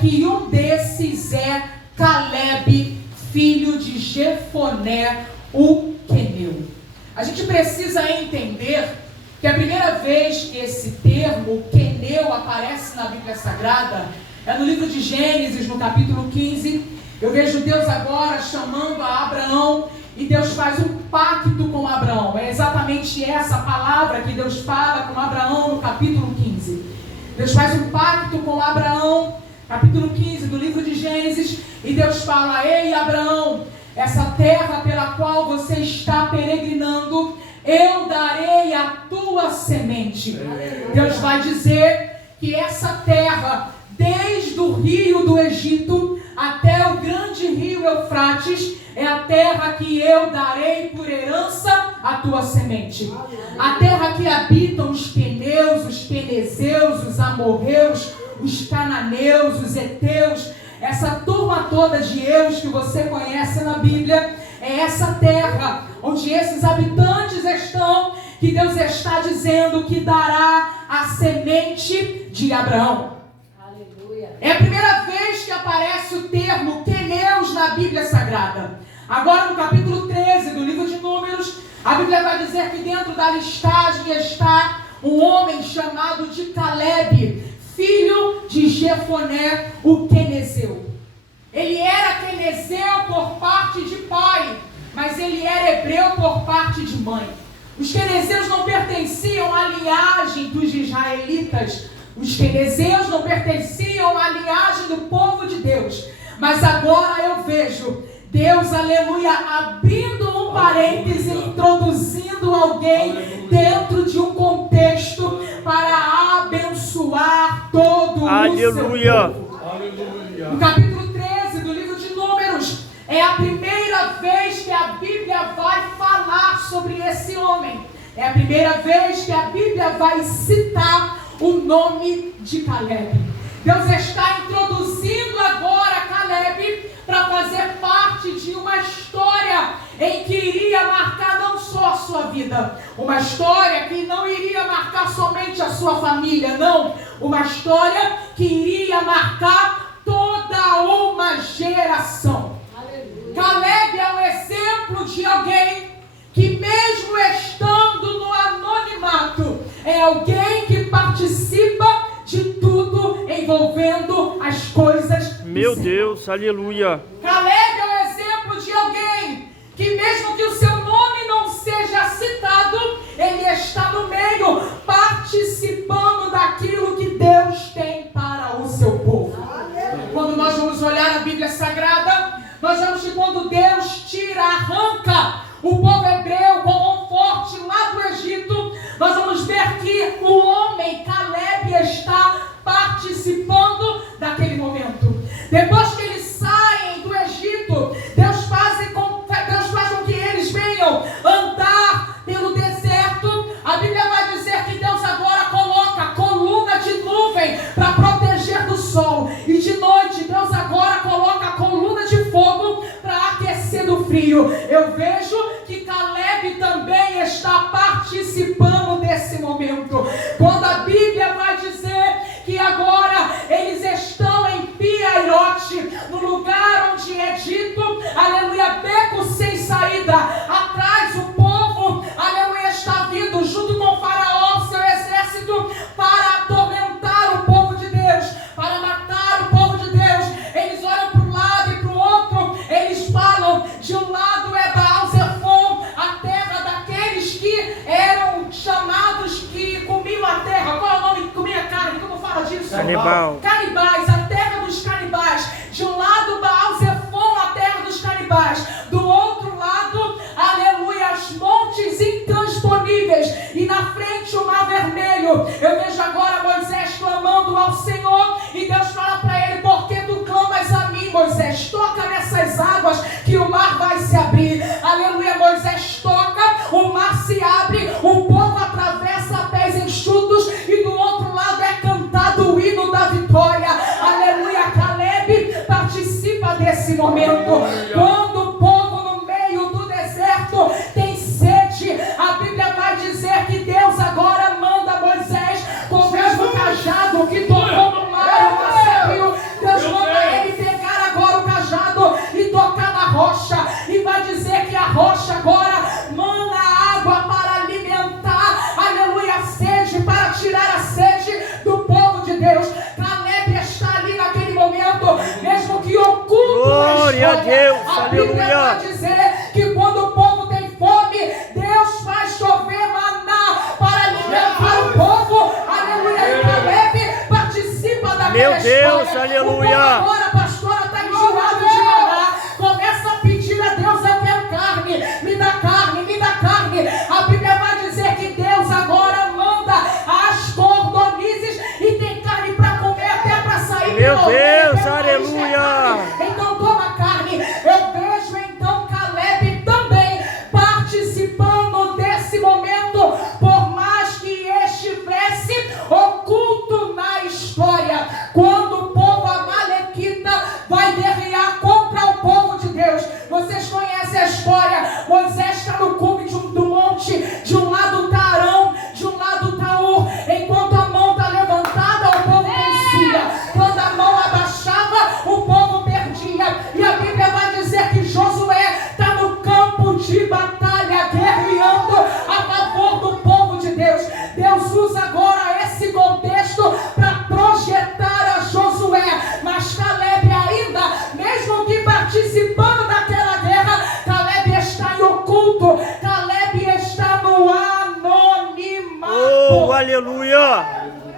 que um desses é Caleb, filho de Jefoné, o queneu. A gente precisa entender que a primeira vez que esse termo queneu aparece na Bíblia Sagrada é no livro de Gênesis, no capítulo 15. Eu vejo Deus agora chamando a Abraão e Deus faz um pacto com Abraão. É exatamente essa palavra que Deus fala com Abraão no capítulo 15. Deus faz um pacto com Abraão, capítulo 15 do livro de Gênesis, e Deus fala: ei Abraão, essa terra pela qual você está peregrinando, eu darei a tua semente. Deus vai dizer que essa terra, desde o rio do Egito até o grande rio Eufrates, é a terra que eu darei por herança à tua semente. A terra que habitam os queneus, os penezeus, os amorreus, os cananeus, os heteus, essa turma toda de eus que você conhece na Bíblia, é essa terra onde esses habitantes estão, que Deus está dizendo que dará a semente de Abraão. Aleluia. É a primeira vez que aparece o termo queneus na Bíblia Sagrada. Agora no capítulo 13 do livro de Números, a Bíblia vai dizer que dentro da listagem está um homem chamado de Caleb, filho de Jefoné, o quenezeu. Ele era quenezeu por parte de pai, mas ele era hebreu por parte de mãe. Os quenezeus não pertenciam à linhagem dos israelitas. Os quenezeus não pertenciam à linhagem do povo de Deus. Mas agora eu vejo Deus, aleluia, abrindo um parêntese, introduzindo alguém dentro de um contexto para abençoar todo aleluia. O seu povo. Aleluia. No capítulo 13 do livro de Números, é a primeira vez que a Bíblia vai falar sobre esse homem. É a primeira vez que a Bíblia vai citar o nome de Caleb. Deus está introduzindo agora Caleb para fazer parte de uma história em que iria marcar não só a sua vida, uma história que não iria marcar somente a sua família, não, uma história que iria marcar toda uma geração. Aleluia. Caleb é um exemplo de alguém que, mesmo estando no anonimato, é alguém que participa de tudo envolvendo as coisas. Meu Deus, aleluia. Caleb é um exemplo de alguém que, mesmo que o seu nome não seja citado, ele está no meio, participando daquilo que Deus tem para o seu povo. Quando nós vamos olhar a Bíblia Sagrada, nós vemos que quando Deus arranca o povo hebreu com mão forte lá do Egito, nós vamos ver que o homem Caleb está participando daquele momento. Depois que eles saem do Egito, Deus faz com que eles venham andar pelo deserto. A Bíblia vai dizer que Deus agora coloca coluna de nuvem para proteger do sol, e de noite Deus agora coloca coluna de fogo para aquecer do frio. Eu vejo que Caleb também está participando desse momento. Quando a Bíblia vai dizer que agora eles estão em Piairote, no lugar onde é dito, aleluia, beco sem saída, atrás o povo, aleluia, está vindo junto com o faraó, seu exército, para atormentar o povo de Deus, para matar o povo de Deus. Eles olham para um lado e para o outro, eles falam, de um lado é Baal-Zephon, a terra daqueles que eram chamados que comiam a terra. Qual é o nome? Comia carne, como fala disso? Canibal. Canibais, a terra dos canibais. De um lado Baal-Zephon, a terra dos canibais. Do outro lado, aleluia, os montes intransponíveis. E na frente o mar vermelho. Eu vejo agora Moisés clamando ao Senhor, e Deus fala para ele: por que tu clamas a mim, Moisés? Toca nessas águas que o mar vai se abrir. Aleluia, Moisés toca, o mar se abre, o povo atravessa a pés enxutos, e do outro lado é cantado o hino da vitória. Aleluia, Caleb participa desse momento. Quando o povo no meio do deserto tem sede, a Bíblia vai dizer que Deus agora manda Moisés com o mesmo cajado que tocou no mar, o mar se abriu. Deus Glória a Deus, A Bíblia aleluia. vai dizer que quando o povo tem fome, Deus faz chover maná para alimentar o povo. Aleluia. E Caleb participa daquela Meu Deus, história. aleluia. O povo agora, a pastora, está enjoado de maná. Começa a pedir a Deus: eu quero carne, me dá carne, me dá carne. A Bíblia vai dizer que Deus agora manda as cordonizes e tem carne para comer até para sair. Meu Deus, Pelo aleluia. Então toma carne. Eu vejo então Caleb também participando desse momento, por mais que estivesse oculto na história. Quando o povo amalequita vai guerrear contra o povo de Deus, vocês conhecem a história. Moisés está no cume do monte, de um lado está Arão, de um lado está Ur. Enquanto a mão está levantada, o povo vencia. Quando a mão abaixava, o povo perdia. E a Bíblia vai dizer que Josué está no campo de batalha, guerreando a favor do povo de Deus. Deus usa agora esse contexto para projetar a Josué. Mas Caleb ainda, mesmo que participando daquela guerra, Caleb está em oculto. Caleb está no anonimato. Oh, aleluia.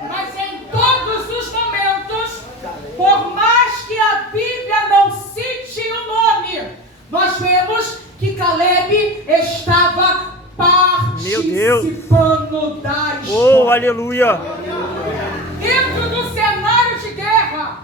Mas em todos os momentos, por mais que a Bíblia não cite o nome, nós vemos que Caleb estava participando da Oh, história. aleluia. Dentro do cenário de guerra,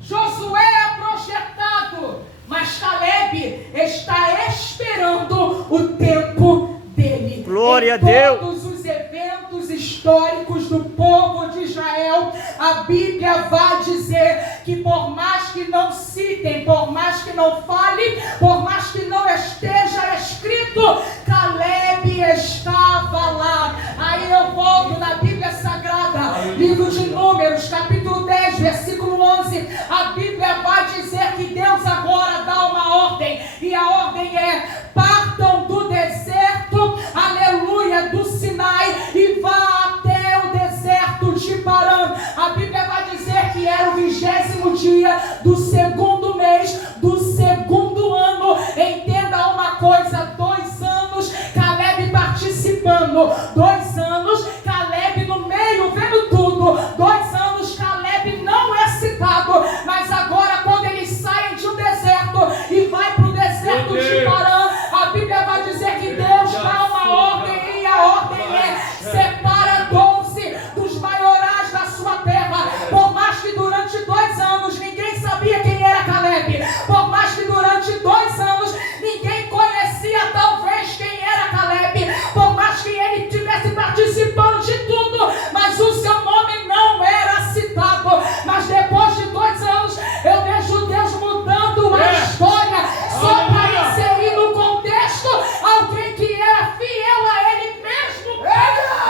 Josué é projetado, mas Caleb está esperando o tempo dele. Glória a Em Deus. todos os eventos históricos do povo de Israel, a Bíblia vai dizer que por mais que não citem, por mais que não fale, por mais que não esteja escrito, Caleb estava lá. Aí eu volto na Bíblia Sagrada, livro de Números, capítulo 10, versículo 11. A Bíblia vai dizer que Deus agora dá uma ordem, e a ordem é: partam do deserto, aleluia, do Sinai, e vá até o deserto de Parã. A Bíblia vai dizer que era o 20º dia do segundo mês do segundo ano. Entenda uma coisa: 2 anos Caleb participando, 2 anos Caleb no meio vendo tudo, 2 anos Caleb não é citado, mas agora quando eles saem de um deserto e vai para o deserto de Parã, a Bíblia vai dizer que Deus dá uma ordem, e a ordem é: separa 12 dos maiorais da sua terra. Por mais que durante 2 anos ninguém sabia quem era Caleb, por mais que durante 2 anos ninguém conhecia talvez quem era Caleb, por mais que ele estivesse participando de tudo, mas o seu nome não era citado. Mas depois de 2 anos, eu vejo Deus mudando a história, só para inserir no contexto alguém que era fiel a ele mesmo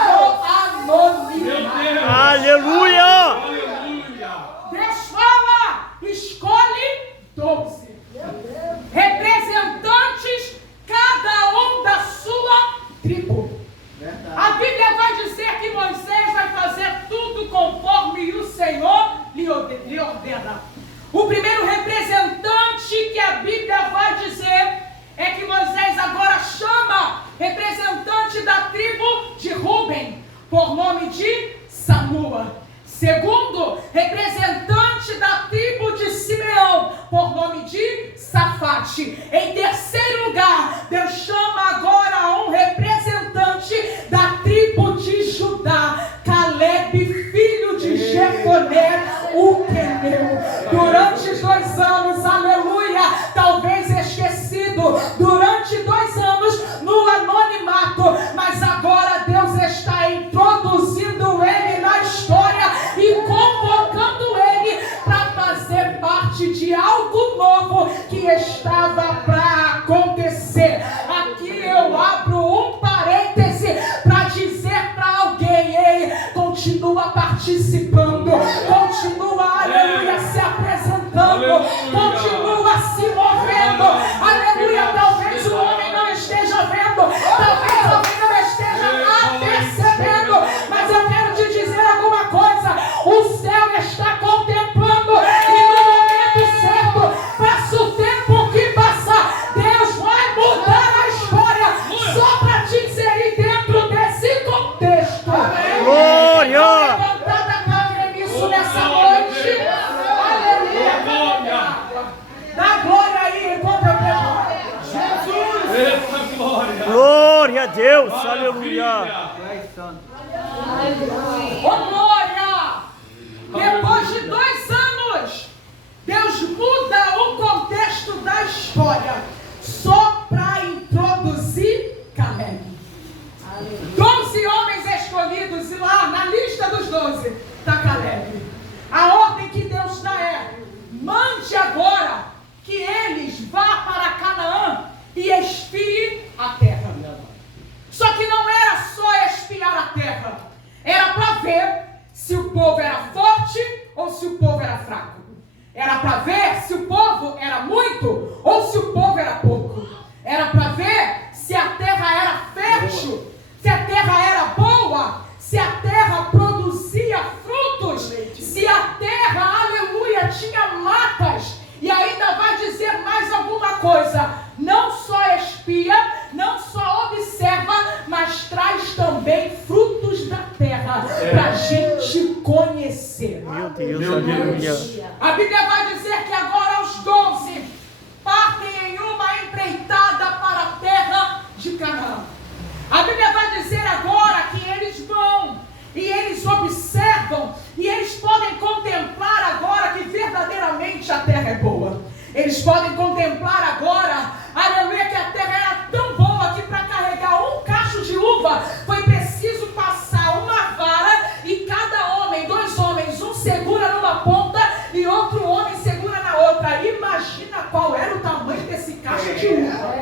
no anonimato. Aleluia. Deus fala: escolhe 12 representantes, cada um da sua tribo. A Bíblia vai dizer que Moisés vai fazer tudo conforme o Senhor lhe ordena. O primeiro representante que a Bíblia vai dizer é que Moisés agora chama representante da tribo de Ruben, por nome de Samua. Segundo, representante da tribo de Simeão, por nome de Safate. Em terceiro lugar, Deus chama agora um representante da tribo de Judá, Caleb, filho de Jefoné, o queneu. Durante 2 anos, aleluia, talvez esquecido, durante 2 anos no anonimato, mas agora Deus está introduzindo ele na história e convocando ele para fazer parte de algo novo que estava para acontecer. Aqui eu abro um parêntese para dizer para alguém: ei, continua participando, continua, aleluia, se apresentando, continua se movendo, aleluia. Talvez o homem não esteja vendo, talvez alguém não esteja percebendo, mas eu quero te dizer alguma coisa: o céu está contemplando, e no momento certo, passa o tempo que Glória a Deus. Aleluia. Oh, glória! Depois de 2 anos, Deus muda o contexto da história só para introduzir Caleb. 12 homens escolhidos, e lá na lista dos 12 está Caleb. A ordem que Deus dá é: mande agora que eles vá para Canaã e espiem a terra. Só que não era só espiar a terra, era para ver se o povo era forte ou se o povo era fraco. Era para ver se o povo era muito ou se o povo era pouco. Era para ver se a terra era fértil, se a terra era boa, se a terra produzia frutos, se a terra, aleluia, tinha matas. E ainda vai dizer mais alguma coisa: não só espia, não só observa, mas traz também frutos da terra para a gente conhecer. Meu Deus, aleluia. A Bíblia vai dizer que agora os 12 partem em uma empreitada para a terra de Canaã. A Bíblia vai dizer agora que eles vão e eles observam e eles podem contemplar agora que verdadeiramente a terra é boa. Eles podem contemplar agora, aleluia, que a terra era tão boa que para carregar um cacho de uva foi preciso passar uma vara e cada homem, 2 homens, um segura numa ponta e outro homem segura na outra. Imagina qual era o tamanho desse cacho de uva.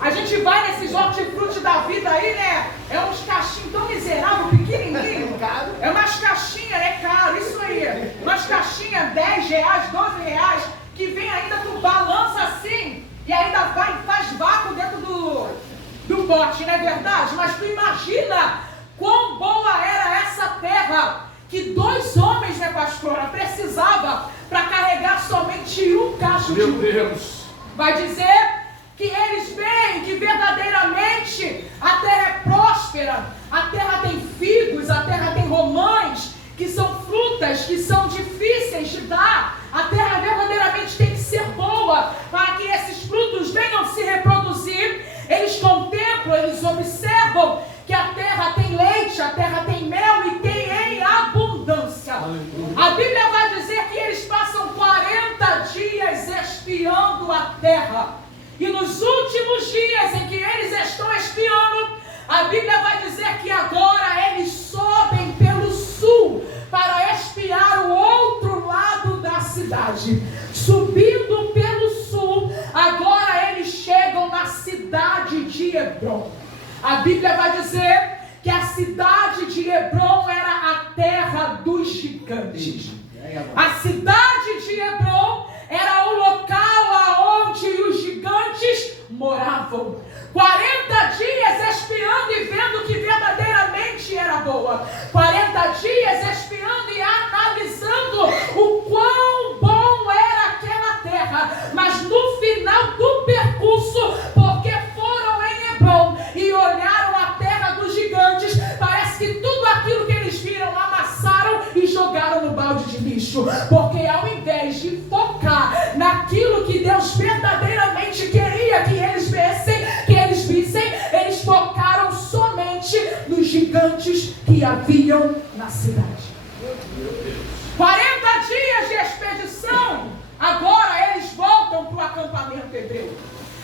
A gente vai nesses hortifruti da vida aí, né? É uns cachinhos tão miseráveis, pequenininho. É umas caixinhas, é caro, isso aí. Umas caixinhas, 10 reais, 12 reais, que vem ainda, tu balança assim e ainda vai, faz vácuo dentro do bote, não é verdade? Mas tu imagina quão boa era essa terra que 2 homens, né, pastora, precisava para carregar somente um cacho de uva. Meu Deus! Vai dizer que eles veem que verdadeiramente a terra é próspera, a terra tem figos, a terra tem romães, que são frutas que são difíceis de dar. A terra verdadeiramente tem que ser boa para que esses frutos venham se reproduzir. Eles contemplam, eles observam que a terra tem leite, a terra tem mel e tem em abundância. A Bíblia vai dizer que eles passam 40 dias espiando a terra. E nos últimos dias em que eles estão espiando, a Bíblia vai dizer que agora eles sobem pelo sul para espiar o outro lado da cidade. Subindo pelo sul, agora eles chegam na cidade de Hebrom. A Bíblia vai dizer que a cidade de Hebrom era a terra dos gigantes. A cidade de Hebrom era o local onde os gigantes moravam. 40 dias espiando e vendo que verdadeiramente era boa. 40 dias espiando e analisando o quão bom era aquela terra. Mas no final do percurso, porque foram em Hebrom e olharam a terra dos gigantes, parece que tudo aquilo que eles viram amassaram e jogaram no balde de lixo. Porque ao invés de focar naquilo que Deus verdadeiramente queria que eles vissem, eles focaram somente nos gigantes que haviam na cidade. 40 dias de expedição, agora eles voltam para o acampamento hebreu.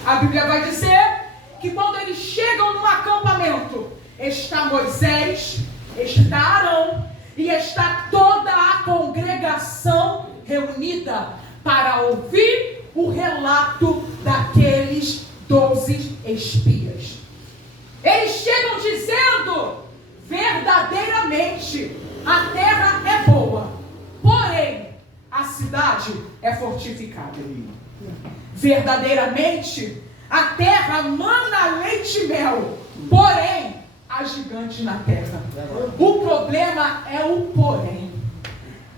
A Bíblia vai dizer que quando eles chegam no acampamento, está Moisés, está Arão e está toda a congregação reunida para ouvir o relato daqueles 12 espias. Eles chegam dizendo: verdadeiramente a terra é boa, porém a cidade é fortificada. Verdadeiramente a terra mana leite e mel, porém há gigantes na terra. O problema é o porém.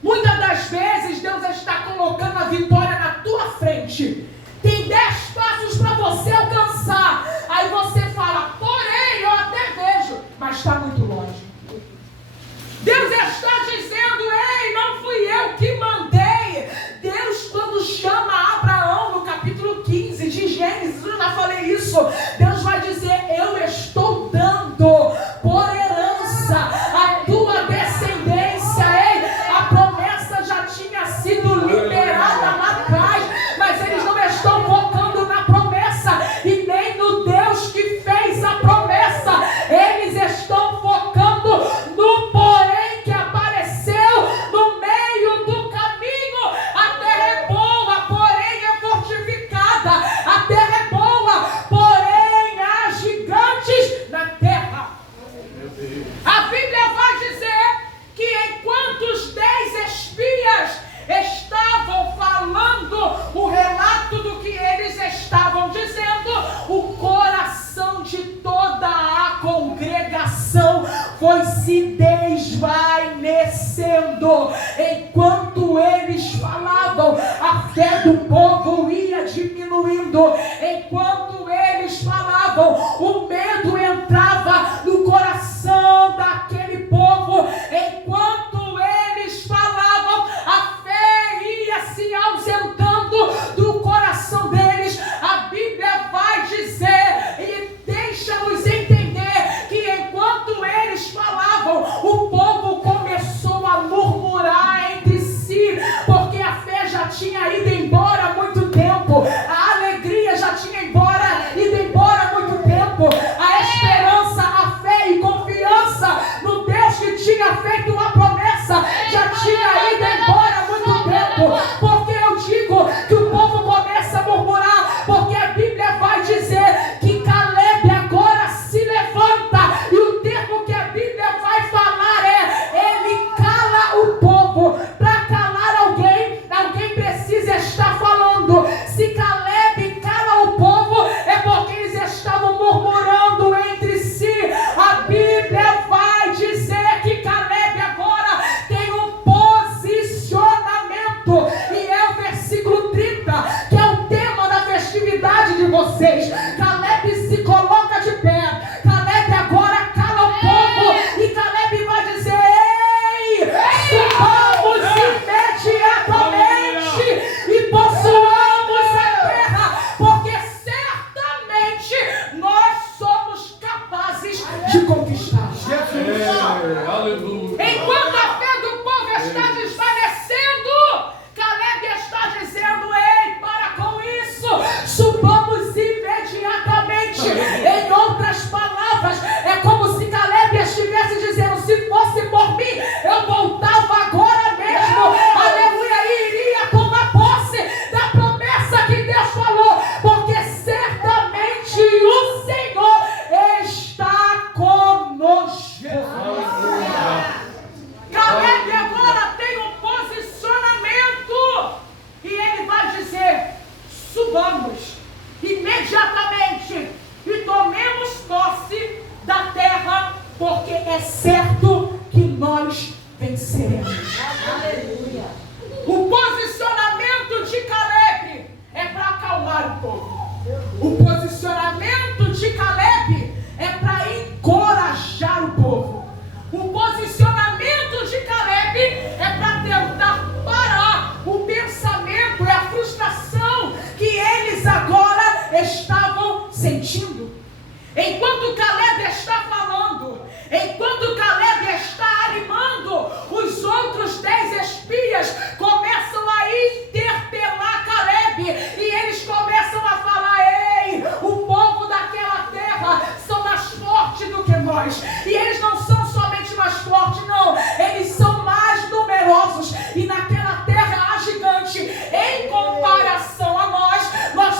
Muitas das vezes Deus está colocando a vitória na tua frente. Tem 10 passos para você alcançar. Aí você fala: porém, eu até vejo, mas está muito longe. Deus está dizendo: ei, não fui eu que mandei. Deus, quando chama Abraão no capítulo 15 de Gênesis, eu já falei isso, Deus vai dizer: fé do povo ia diminuindo. Enquanto eles falavam, o medo entrava no coração daquele povo. Enquanto eles falavam, a fé ia se ausentando do coração deles. A Bíblia vai dizer e deixa-nos entender que enquanto eles falavam, o povo começou a murmurar entre si, porque a fé já tinha ido embora há muito tempo, a alegria já tinha ido embora há muito tempo, a esperança, a fé e confiança no Deus que tinha feito a promessa já tinha ido embora há muito tempo. Porque eu digo que o povo começa a murmurar, porque a Bíblia vai dizer que Caleb agora se levanta, e o termo que a Bíblia vai falar ele cala o povo. Para calar alguém precisa estar falando. Se Caleb cala o povo, é porque eles estavam murmurando entre si. A Bíblia vai dizer que Caleb agora tem um posicionamento, e é o versículo 30, que é o tema da festividade de vocês. Caleb se coloca de pé, Caleb agora cala o povo, e Caleb vai dizer: ei, subamos imediatamente e possuamos a terra, porque certamente nós somos capazes de conquistar. Aleluia. Enquanto a fé do povo está desvanecendo, Caleb está dizendo: ei, para com isso, subamos imediatamente. Em outras palavras, é como se Caleb estivesse dizendo: se fosse por mim, eu voltava agora mesmo, aleluia, e iria tomar posse da promessa que Deus falou, porque certamente o Senhor está conosco. Caleb agora tem um posicionamento, e ele vai dizer: subamos imediatamente e tomemos posse da terra, porque é certo que nós venceremos. Aleluia. O posicionamento de Caleb é para acalmar o povo. O posicionamento de Caleb é para encorajar o povo. O posicionamento de Caleb é para tentar parar o pensamento e a frustração que eles agora estavam sentindo. Enquanto Caleb está falando, enquanto Caleb está animando, os outros 10 espias começam a interpelar Caleb, e eles começam a falar: ei, o povo daquela terra são mais fortes do que nós. E eles não são somente mais fortes, não, eles são mais numerosos, e naquela terra há gigante. Em comparação a nós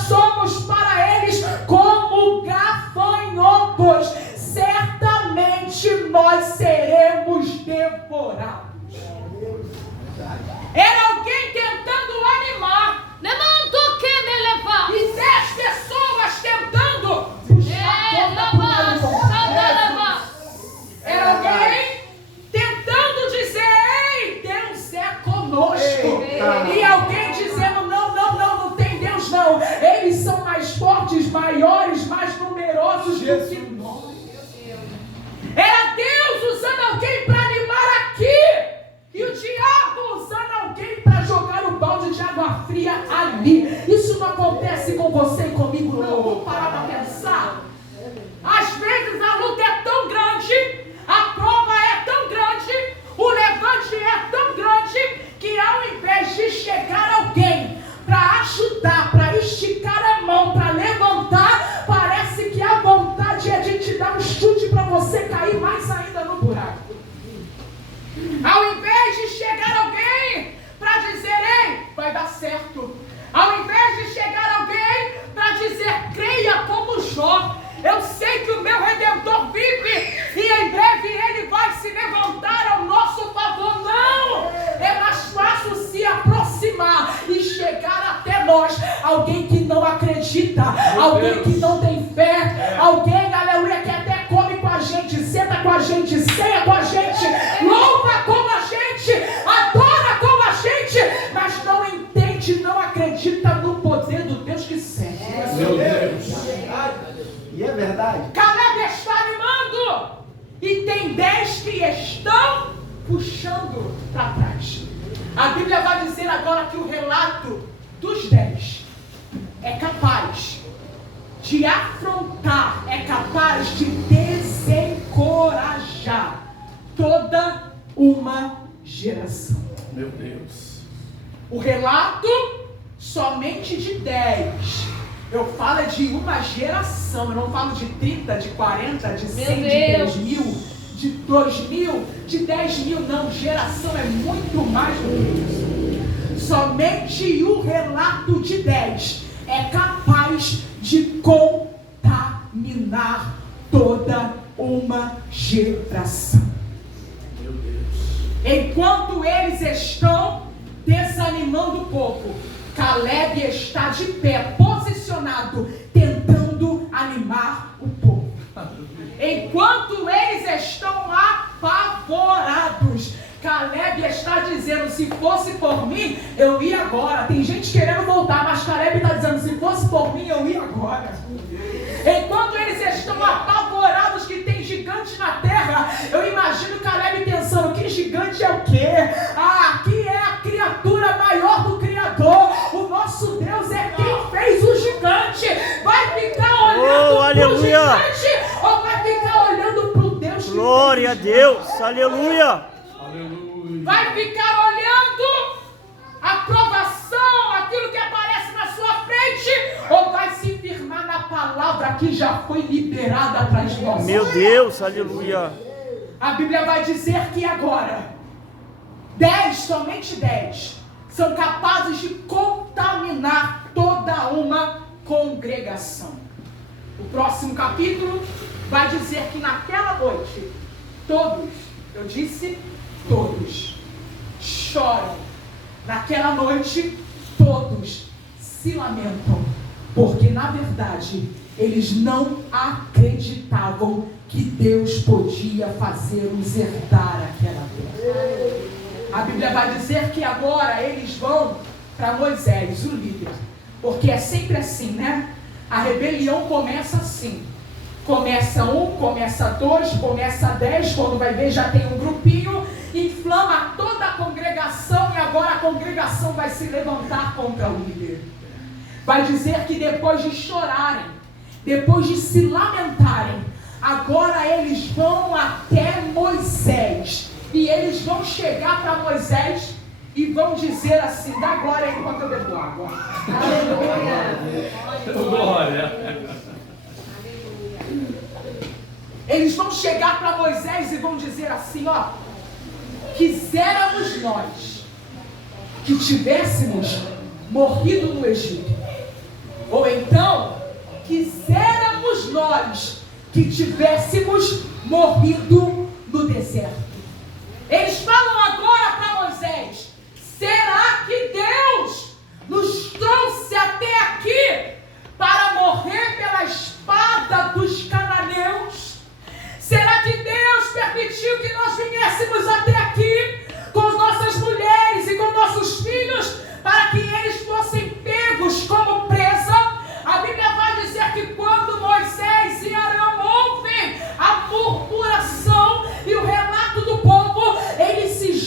somos para eles como gafanhotos. Certamente nós seremos devorados. Era alguém tentando animar, e 10 pessoas tentando puxar Era alguém tentando dizer: ei, Deus é conosco. E alguém dizendo: não tem Deus não. Eles são mais fortes, maiores, mais numerosos do que nós. Era Deus usando alguém para animar aqui, e o diabo usando alguém para jogar o balde de água fria ali. Isso não acontece com você e comigo, não. Vamos parar para pensar. Às vezes a luta é tão grande, a prova é tão grande, o levante é tão grande, que ao invés de chegar alguém para ajudar, para esticar a mão, para levantar, parece que a vontade é de te dar um chute para você cair mais ainda no buraco. Ao invés de chegar alguém para dizer: ei, vai dar certo. Ao invés de chegar alguém para dizer: creia como Jó, eu sei que o meu Redentor vive, e em breve ele vai se levantar ao nosso favor. Não! É mais fácil se aproximar e chegar até nós alguém que não acredita, alguém que não tem fé, alguém, aleluia, que até come com a gente, senta com a gente, ceia com a gente, louva com a gente, adora com a gente, mas não entende, não acredita verdade? Caleb está animando. E tem 10 que estão puxando para trás. A Bíblia vai dizer agora que o relato dos 10 é capaz de afrontar, é capaz de desencorajar toda uma geração. Meu Deus. O relato somente de 10. Eu falo de uma geração, eu não falo de 30, de 40, de 100, de 3 mil, de 2 mil, de 10 mil, não. Geração é muito mais do que isso. Somente o relato de 10 é capaz de contaminar toda uma geração. Meu Deus. Enquanto eles estão desanimando o povo, Caleb está de pé, posicionado, tentando animar o povo. Enquanto eles estão apavorados, Caleb está dizendo: se fosse por mim, eu ia agora. Tem gente querendo voltar, mas Caleb está dizendo: se fosse por mim, eu ia agora. Enquanto eles estão apavorados que tem gigante na terra, eu imagino Caleb pensando: que gigante é o quê? Aqui é a criatura maior do Criador. O nosso Deus é quem fez o gigante. Vai ficar olhando para o gigante ou vai ficar olhando para o Deus que Glória a Deus, aleluia. Aleluia. Vai ficar olhando a provação, aquilo que aparece na sua frente, ou vai se firmar na palavra que já foi liberada atrás de nós? Meu Deus, aleluia. A Bíblia vai dizer que agora 10, somente 10, são capazes de contaminar toda uma congregação. O próximo capítulo vai dizer que naquela noite todos, eu disse todos, choram. Naquela noite todos se lamentam, porque na verdade eles não acreditavam que Deus podia fazê-los herdar aquela terra. A Bíblia vai dizer que agora eles vão para Moisés, o líder, porque é sempre assim, né? A rebelião começa assim. Começa 1, começa 2, começa 10, quando vai ver já tem um grupinho, inflama toda a congregação e agora a congregação vai se levantar contra o líder. Vai dizer que depois de chorarem, depois de se lamentarem, agora eles vão até Moisés e eles vão chegar para Moisés e vão dizer assim: dá glória aí enquanto eu bebo água. Aleluia. Glória. Eles vão chegar para Moisés e vão dizer assim: ó, quiséramos nós que tivéssemos morrido no Egito, ou então quiséramos nós que tivéssemos morrido no deserto. Eles falam agora para Moisés: será que Deus nos trouxe até aqui para morrer pela espada dos cananeus? Será que Deus permitiu que nós viéssemos até aqui com as nossas mulheres e com nossos filhos para que eles fossem pegos como presa? A Bíblia vai dizer que quando Moisés e Arão ouvem a murmuração e o relato do povo, eles se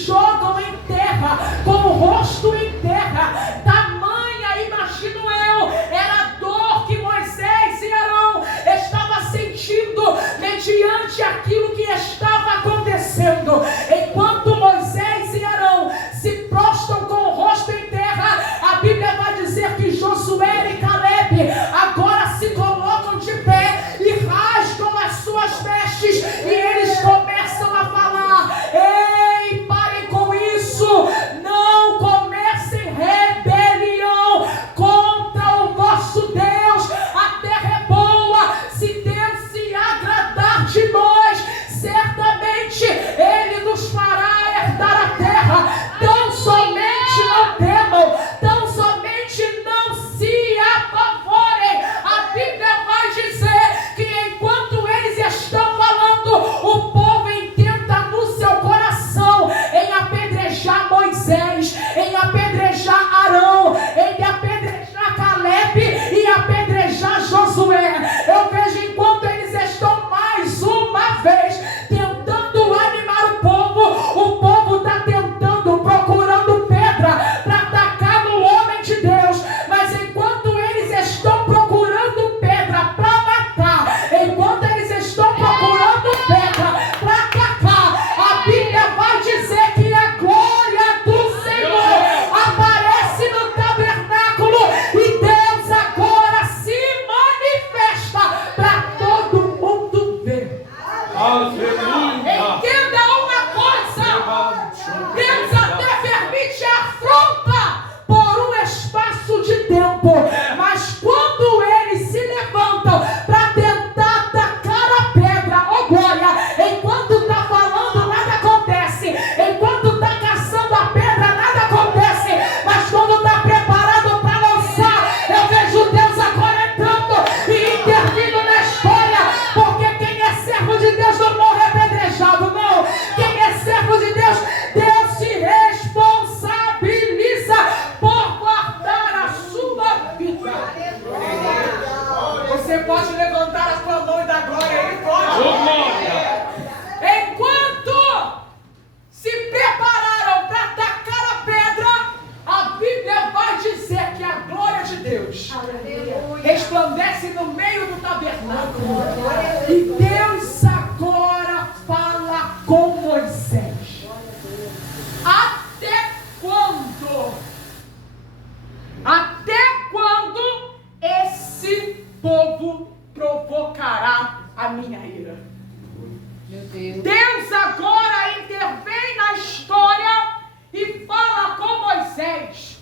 Deus. Aleluia. Resplandece no meio do tabernáculo. E Deus agora fala com Moisés. Até quando? Até quando esse povo provocará a minha ira? Meu Deus. Deus agora intervém na história e fala com Moisés.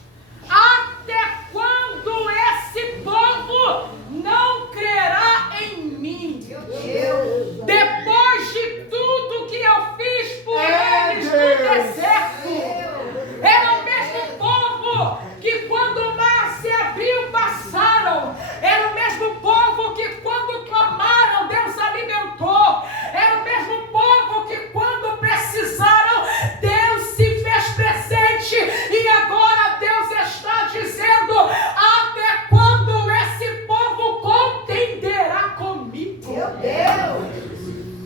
Até quando esse povo não crerá em mim? Meu Deus. Depois de tudo que eu fiz por eles no deserto, era o mesmo povo que quando o mar se abriu passaram, era o mesmo povo que quando clamaram Deus alimentou, era o mesmo povo que quando precisaram Deus se fez presente, e agora Deus está dizendo: até quando esse povo contenderá comigo? Meu Deus.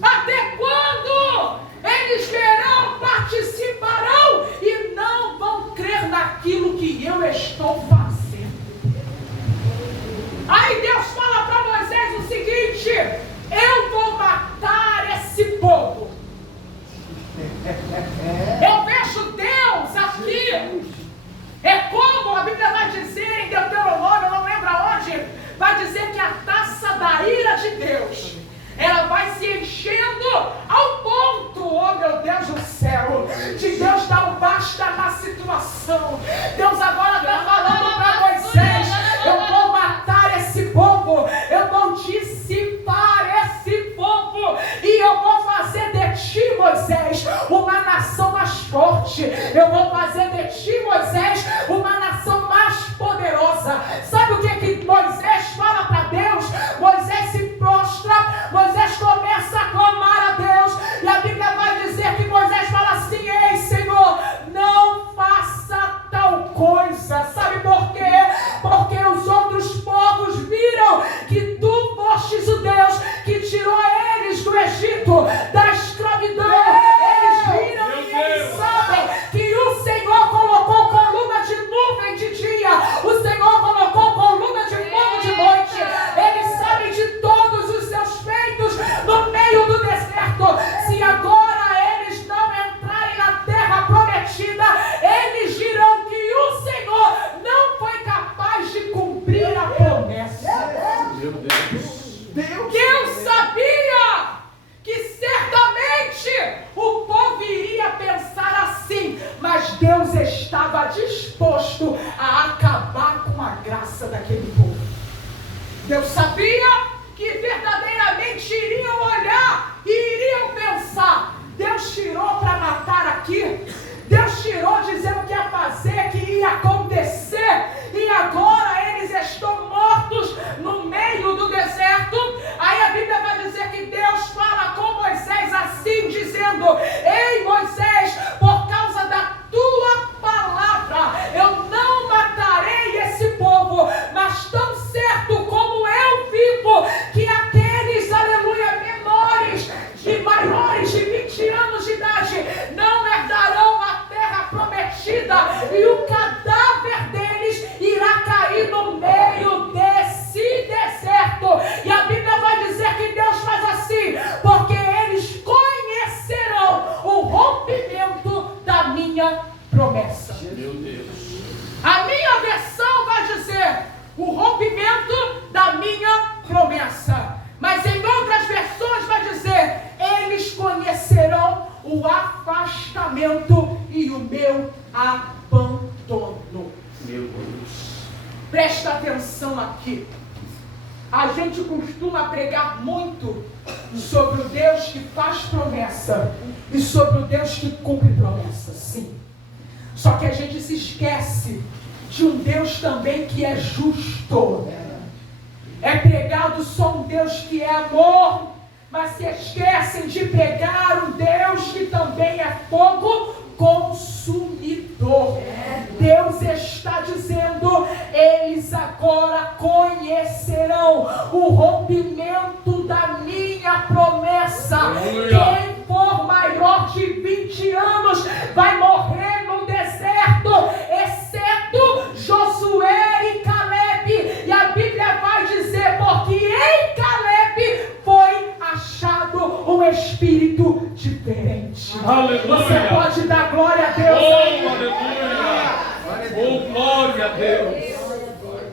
Até quando eles verão, participarão e não vão crer naquilo que eu estou fazendo? Aí Deus fala para Moisés o seguinte: eu vou matar esse povo. Eu vejo Deus aqui. É como a Bíblia vai dizer em Deuteronômio, eu não lembro aonde, vai dizer que a taça da ira de Deus, ela vai se enchendo ao ponto, oh meu Deus do céu, de Deus dar um basta na situação. Deus agora está falando para Moisés: eu vou matar esse povo, eu vou dissipar esse povo, e eu vou fazer de ti, Moisés, uma nação mais forte. Eu vou fazer de ti, Moisés, uma nação mais poderosa. Sabe o que Moisés fala para Deus? Moisés se prostra, Moisés começa a clamar a Deus, e a Bíblia vai dizer que Moisés fala assim: ei Senhor, não faça tal coisa. Sabe por quê? Porque os outros povos viram que tu fostes o Deus que tirou eles do Egito, da escravidão. Eles viram e eles sabem que o Senhor colocou coluna de nuvem de dia, o Senhor colocou coluna de fogo de noite. Eles sabem de todos os seus feitos no meio do deserto. Se agora eles não entrarem na terra prometida, eles dirão que o Senhor não foi capaz de cumprir a promessa. Meu Deus. Deus sabia que certamente o povo iria pensar assim, mas Deus estava disposto a acabar com a graça daquele povo. Deus sabia que verdadeiramente iriam olhar e iriam pensar: Deus tirou para matar aqui, Deus tirou dizendo que ia fazer, que ia acontecer, e agora eles estão mortos no meio do deserto. Aí a Bíblia vai dizer que Deus fala com Moisés assim, dizendo: ei Moisés, por causa da tua palavra, eu não matarei esse povo, mas tão certo como eu vivo, que aqueles, aleluia, menores e maiores de 20 anos de idade não herdarão a terra prometida, e o cadáver deles irá cair no meio desse deserto. E a Bíblia vai dizer que Deus faz assim, porque eles conhecerão o rompimento da minha promessa. Meu Deus. A minha versão vai dizer o rompimento da minha promessa, mas em outras versões vai dizer: eles conhecerão o afastamento e o meu abandono. Meu Deus. Presta atenção aqui. A gente costuma pregar muito sobre o Deus que faz promessa e sobre o Deus que cumpre promessa, sim. Só que a gente se esquece de um Deus também que é justo. É pregado só um Deus que é amor, mas se esquecem de pregar um Deus que também é fogo consumidor. Deus está dizendo: eles agora conhecerão o rompimento da minha promessa. Quem for maior de 20 anos vai morrer no deserto, exceto Josué e Caleb. Você pode dar glória a Deus. Oh, aleluia. Oh, glória a Deus.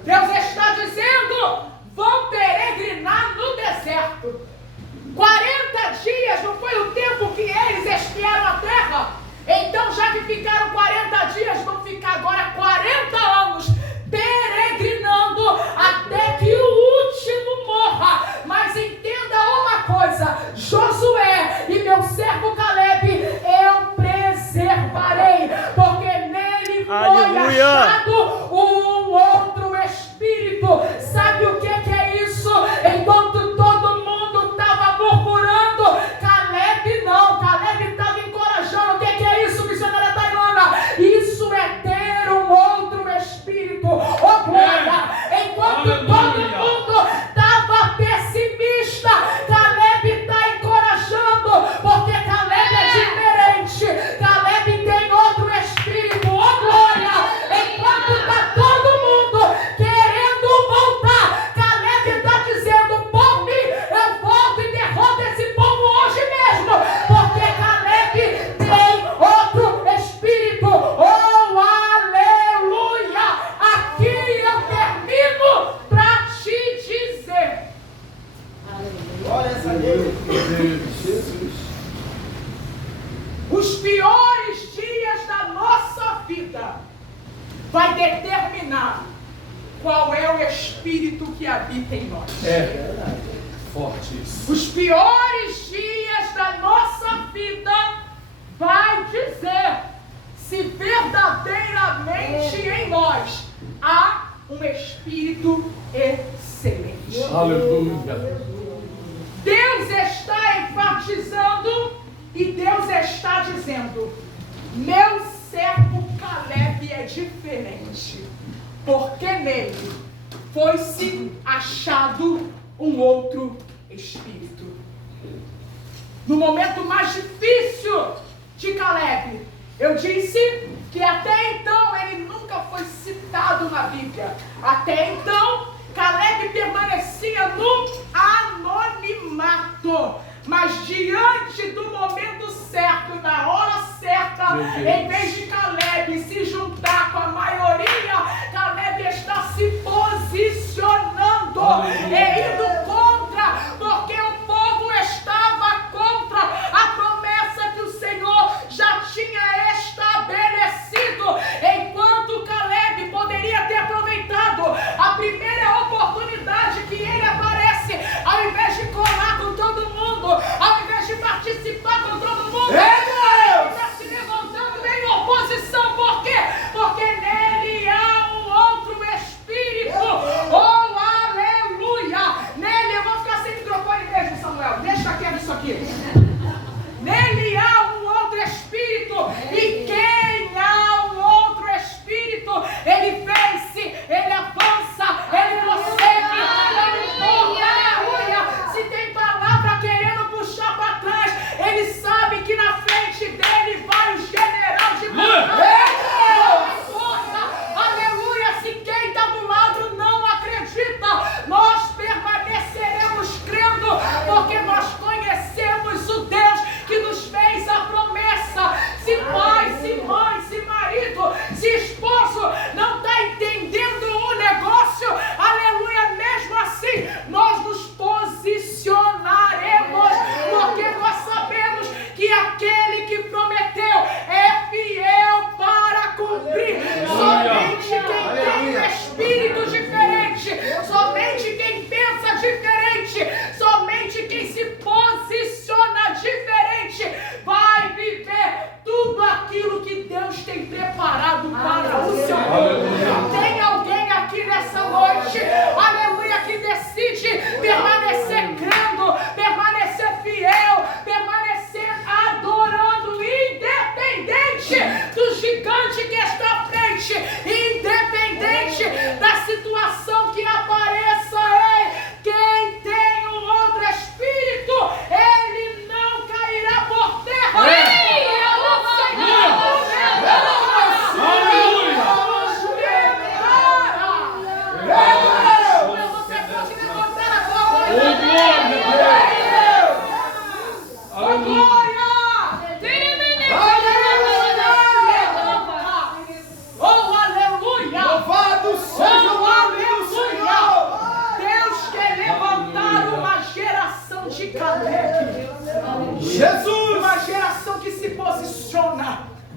Deus está dizendo: vão peregrinar no deserto. 40 dias não foi o tempo que eles espiaram a terra? Então, já que ficaram 40 dias, vão ficar agora 40 anos peregrinando até que o último morra. Mas entenda uma coisa: Josué e meu servo Caleb eu preservarei, porque nele foi achado um outro espírito. Sabe o que é isso? Enquanto todo mundo estava murmurando, Caleb não. Caleb estava encorajando. O que é isso, missionária Tailana? Isso é ter um outro espírito. Oh, glória! Enquanto todo mundo estava pessimista, Caleb está encorajando, porque Caleb é diferente. Caleb tem outro espírito. Oh, glória! Enquanto está todo mundo querendo voltar, Caleb está dizendo: por mim, eu volto e derroto esse povo hoje mesmo, porque Caleb tem outro espírito. Oh, aleluia! Aqui eu termino para te dizer: Glória a Deus. Jesus. os piores dias da nossa vida vai determinar qual é o espírito que habita em nós. É forte isso. Os piores dias da nossa vida vai dizer se verdadeiramente em nós há um espírito excelente. Aleluia. Deus está enfatizando e Deus está dizendo: meu servo Caleb é diferente, porque nele foi-se achado um outro espírito. No momento mais difícil de Caleb, eu disse que até então ele nunca foi citado na Bíblia. Até então, Caleb permanecia no anonimato. Mas diante do momento certo, na hora certa, em vez de Caleb se juntar com a maioria, Caleb está se posicionando e indo contra, porque o povo estava contra a promessa que o Senhor já tinha estabelecido. Enquanto Caleb poderia ter aproveitado a primeira oportunidade que ele aparece, ao invés de colar com todo mundo, ao invés de participar com todo mundo, ele está se levantando em oposição. Por quê? Porque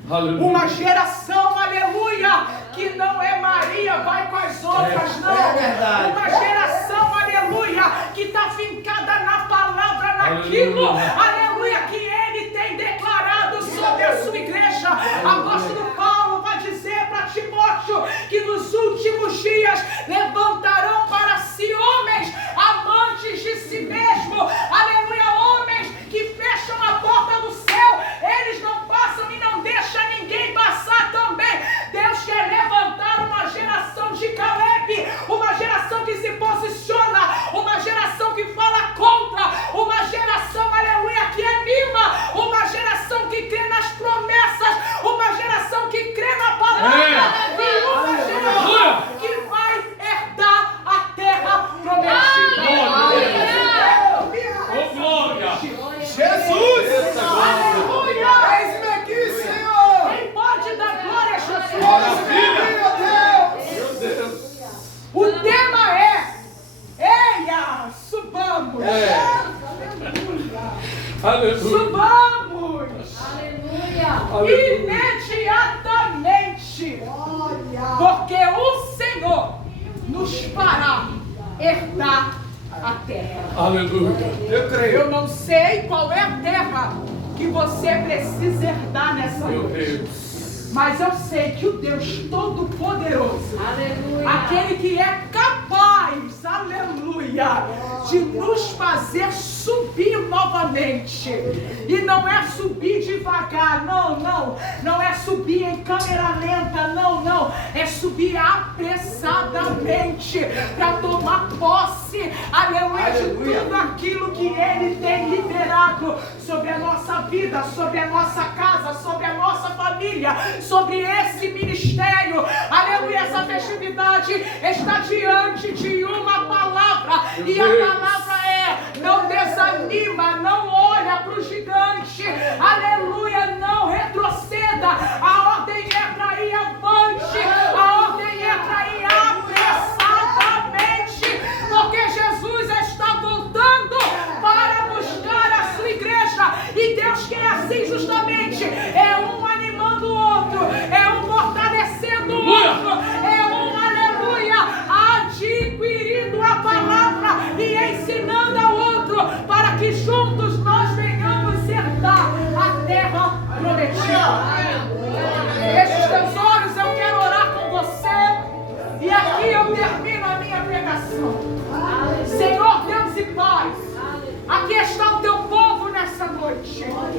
Aleluia. Uma geração, aleluia, que não é Maria, vai com as outras, não. É verdade. Uma geração, aleluia, que está fincada na palavra, naquilo, aleluia, que ele tem declarado sobre a sua igreja. Apóstolo Paulo vai dizer para Timóteo que nos últimos dias levantarão para si homens amantes de si mesmo, aleluia, homens que fecham a porta do céu, eles não passam e não deixam ninguém passar também. Deus quer levantar uma geração de Caleb, uma geração que se posiciona, uma geração que fala contra, uma geração, aleluia, que anima, uma geração que crê nas promessas, uma geração que crê na palavra, e uma geração que vai herdar a terra prometida. Oh, glória. Jesus! Aleluia! Eis-me aqui, Senhor! Quem pode dar glória a Jesus? Meu Deus! O tema é: eia, subamos! Aleluia. Subamos! Aleluia. Imediatamente! Porque o Senhor nos fará herdar a terra. Aleluia. Eu creio. Eu não sei qual é a terra que você precisa herdar nessa Meu noite. Deus. Mas eu sei que o Deus Todo-Poderoso, Aleluia. aquele que é capaz, aleluia, de nos fazer subir novamente. E não é subir devagar, não é subir em câmera lenta, não, é subir apressadamente para tomar posse, aleluia, de tudo aquilo que Ele tem liberado sobre a nossa vida, sobre a nossa casa, sobre a nossa família, sobre esse ministério, aleluia. Essa festividade está diante de uma palavra, e a palavra é: não desanima, não olha para os